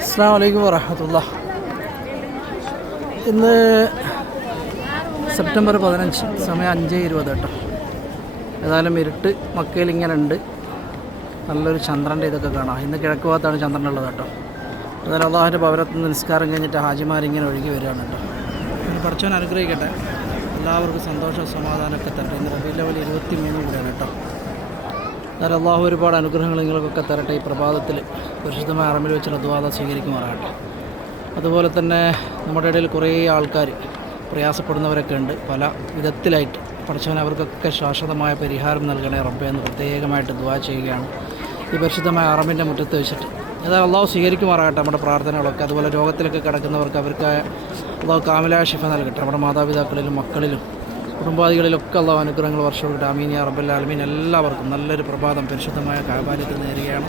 അസ്സാം വലൈക്കും വറഹമത്തുള്ള. ഇന്ന് സെപ്റ്റംബർ പതിനഞ്ച് സമയം അഞ്ച് ഇരുപത് കേട്ടോ. ഏതായാലും ഇരുട്ട് മക്കയിൽ ഇങ്ങനെ ഉണ്ട്. നല്ലൊരു ചന്ദ്രന്റെ ഇതൊക്കെ കാണാം. ഇന്ന് കിഴക്ക് ഭാഗത്താണ് ചന്ദ്രൻ ഉള്ളത് കേട്ടോ. ഏതായാലും അള്ളാഹുന്റെ ഭവനത്തിൽ നിസ്കാരം കഴിഞ്ഞിട്ട് ഹാജിമാരിങ്ങനെ ഒഴുകി വരികയാണ് കേട്ടോ. പഠിച്ചവൻ അനുഗ്രഹിക്കട്ടെ. എല്ലാവർക്കും സന്തോഷം സമാധാനമൊക്കെ തരട്ടെ. ഇന്ന് റബി ലെവൽ ഇരുപത്തി മൂന്ന് കൂടെയാണ് കേട്ടോ. എന്നാൽ അള്ളാഹു ഒരുപാട് അനുഗ്രഹങ്ങൾ നിങ്ങൾക്കൊക്കെ തരട്ടെ. ഈ പ്രഭാതത്തിൽ പരിശുദ്ധമായ അറമിൽ വെച്ചുള്ള ദ്വാദ സ്വീകരിക്കുമാറാകട്ടെ. അതുപോലെ തന്നെ നമ്മുടെ ഇടയിൽ കുറേ ആൾക്കാർ പ്രയാസപ്പെടുന്നവരൊക്കെ ഉണ്ട്. പല വിധത്തിലായിട്ട് പഠിച്ചവൻ അവർക്കൊക്കെ ശാശ്വതമായ പരിഹാരം നൽകണേ റബ്ബെ എന്ന് പ്രത്യേകമായിട്ട് ദ്വാ ചെയ്യുകയാണ്. ഈ പരിശുദ്ധമായ അറമിന്റെ മുറ്റത്ത് വെച്ചിട്ട് ഏതായാലും അള്ളാഹു സ്വീകരിക്കുമാറാകട്ടെ നമ്മുടെ പ്രാർത്ഥനകളൊക്കെ. അതുപോലെ രോഗത്തിലൊക്കെ കിടക്കുന്നവർക്ക് അവർക്ക് അള്ളാഹു കാമിലായ ഷിഫ നൽകട്ടെ. നമ്മുടെ മാതാപിതാക്കളിലും മക്കളിലും കുടുംബാദികളിലൊക്കെ അള്ളാഹു അനുഗ്രഹങ്ങൾ വർഷം കൊടുക്കട്ടെ അമീൻ യാ റബ്ബൽ ആലമീൻ. എല്ലാവർക്കും നല്ലൊരു പ്രഭാതം പരിശുദ്ധമായ കാബാലയത്തിൽ നേരുകയാണ്.